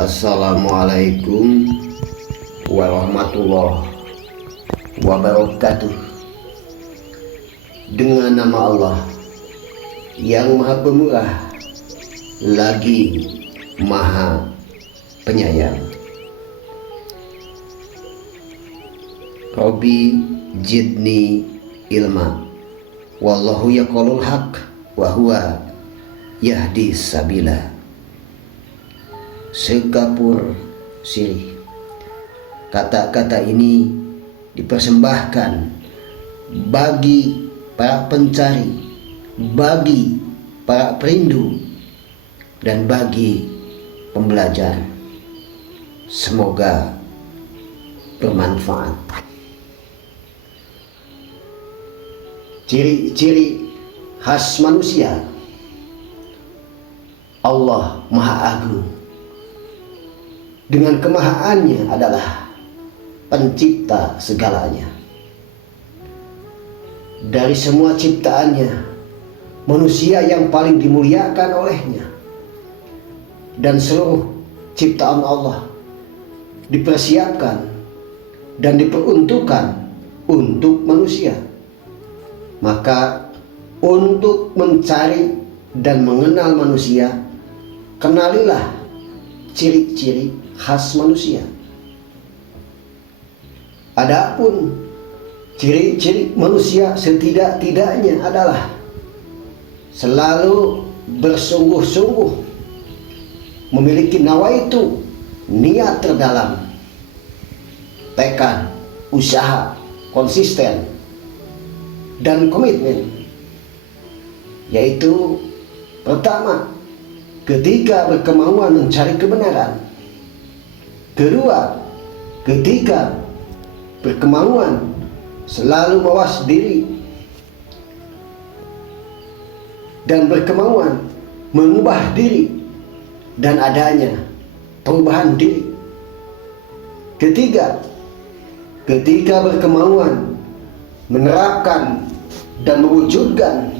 Assalamualaikum warahmatullahi wabarakatuh. Dengan nama Allah yang Maha Pemurah lagi Maha Penyayang. Rabbi jidni ilma, wallahu yaqulul haq wa huwa yahdi sabila. Sekapur sirih. Kata-kata ini dipersembahkan bagi para pencari, bagi para perindu, dan bagi pembelajar. Semoga bermanfaat. Ciri-ciri khas manusia: Allah Maha Agung. Dengan kemahaannya adalah pencipta segalanya. Dari semua ciptaannya, manusia yang paling dimuliakan olehnya. Dan seluruh ciptaan Allah dipersiapkan dan diperuntukkan untuk manusia. Maka untuk mencari dan mengenal manusia, kenalilah ciri-ciri khas manusia. Adapun ciri-ciri manusia setidak-tidaknya adalah selalu bersungguh-sungguh, memiliki nawaitu, niat terdalam, tekad, usaha, konsisten, dan komitmen. Yaitu pertama, ketika berkemauan mencari kebenaran. Kedua, ketika berkemauan selalu mawas diri dan berkemauan mengubah diri dan adanya perubahan diri. Ketiga, ketika berkemauan menerapkan dan mewujudkan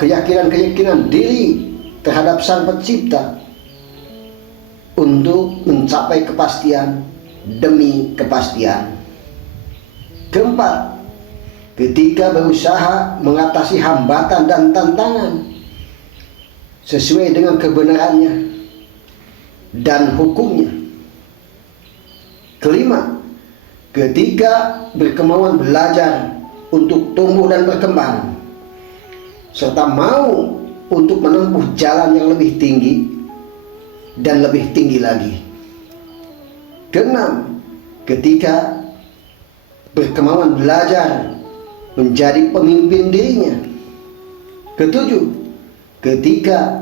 keyakinan-keyakinan diri terhadap Sang Pencipta untuk mencapai kepastian demi kepastian. Keempat, ketika berusaha mengatasi hambatan dan tantangan sesuai dengan kebenarannya dan hukumnya. Kelima, ketika berkemauan belajar untuk tumbuh dan berkembang, serta mau untuk menempuh jalan yang lebih tinggi dan lebih tinggi lagi. Keenam, ketika berkemauan belajar menjadi pemimpin dirinya. Ketujuh, ketika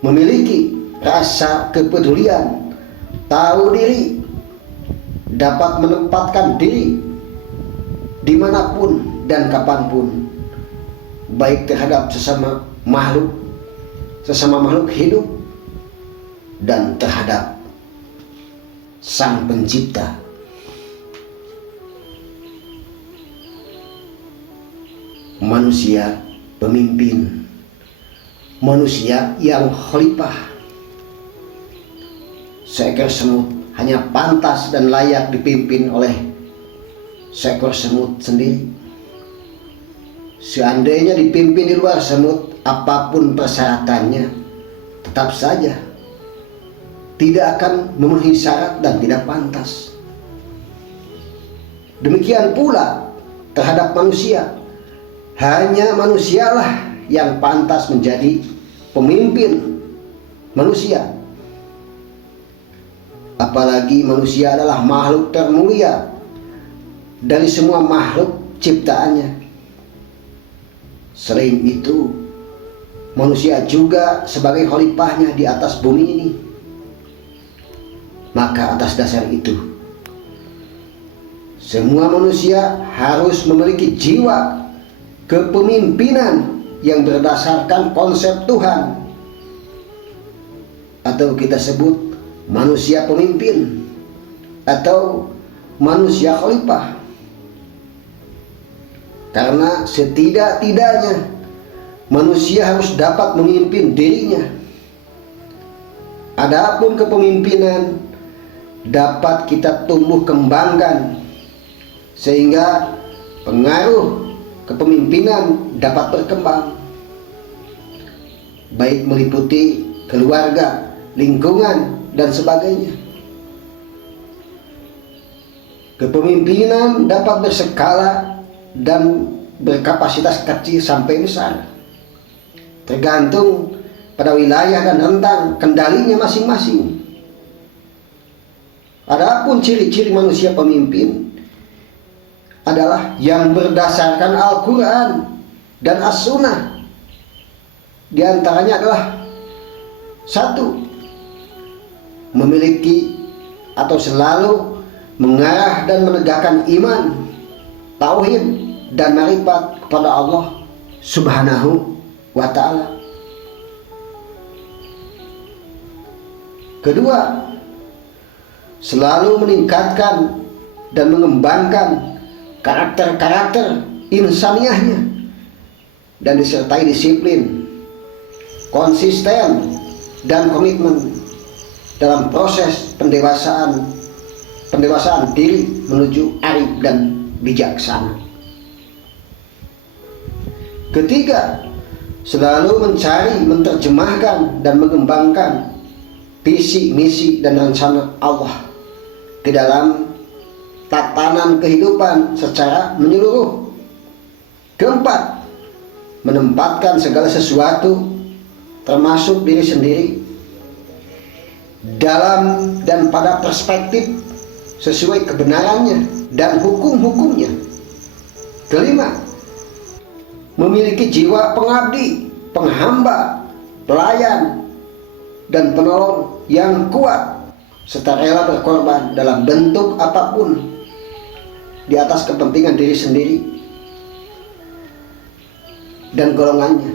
memiliki rasa kepedulian, tahu diri, dapat menempatkan diri dimanapun dan kapanpun, baik terhadap sesama makhluk hidup dan terhadap Sang Pencipta. Manusia pemimpin, manusia yang khalifah. Seekor semut hanya pantas dan layak dipimpin oleh seekor semut sendiri. Seandainya dipimpin di luar semut, apapun persyaratannya, tetap saja tidak akan memenuhi syarat dan tidak pantas. Demikian pula terhadap manusia, hanya manusialah yang pantas menjadi pemimpin manusia. Apalagi manusia adalah makhluk termulia dari semua makhluk ciptaannya. Selain itu, manusia juga sebagai khalifahnya di atas bumi ini. Maka atas dasar itu, semua manusia harus memiliki jiwa kepemimpinan yang berdasarkan konsep Tuhan, atau kita sebut manusia pemimpin atau manusia khalifah. Karena setidak-tidaknya manusia harus dapat memimpin dirinya Adapun kepemimpinan dapat kita tumbuh kembangkan sehingga pengaruh kepemimpinan dapat berkembang, baik meliputi keluarga, lingkungan, dan sebagainya. Kepemimpinan dapat berskala dan berkapasitas kecil sampai besar, tergantung pada wilayah dan rentang kendalinya masing-masing. Adapun ciri-ciri manusia pemimpin adalah yang berdasarkan Al-Quran dan As-Sunnah. Di antaranya adalah: 1. Memiliki atau selalu mengarah dan menegakkan iman, tauhid, dan marifat kepada Allah Subhanahu wa ta'ala. Kedua, selalu meningkatkan dan mengembangkan karakter-karakter insaniahnya dan disertai disiplin, konsisten, dan komitmen dalam proses pendewasaan diri menuju arif dan bijaksana. Ketiga, selalu mencari, menerjemahkan, dan mengembangkan visi, misi, dan rencana Allah ke dalam tatanan kehidupan secara menyeluruh. Keempat, menempatkan segala sesuatu termasuk diri sendiri dalam dan pada perspektif sesuai kebenarannya dan hukum-hukumnya. Kelima, memiliki jiwa pengabdi, penghamba, pelayan, dan penolong yang kuat serta rela berkorban dalam bentuk apapun di atas kepentingan diri sendiri dan golongannya.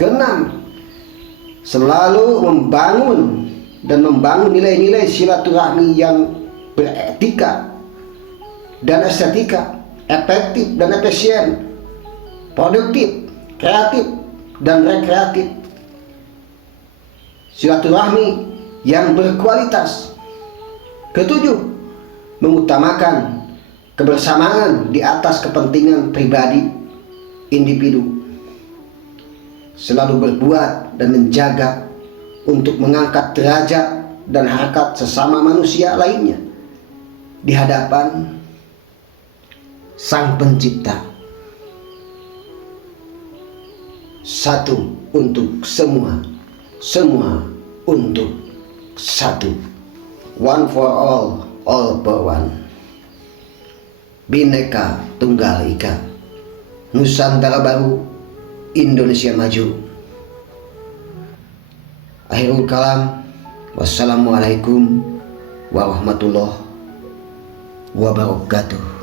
Keenam, selalu membangun nilai-nilai silaturahmi yang beretika dan estetika, efektif dan efisien, produktif, kreatif, dan rekreatif. Silaturahmi yang berkualitas. Ketujuh, mengutamakan kebersamaan di atas kepentingan pribadi individu. Selalu berbuat dan menjaga untuk mengangkat derajat dan harkat sesama manusia lainnya di hadapan Sang Pencipta. Satu untuk semua, semua untuk satu. One for all for one. Bhinneka Tunggal Ika. Nusantara Baru, Indonesia Maju. Akhirul kalam. Wassalamualaikum warahmatullahi wabarakatuh.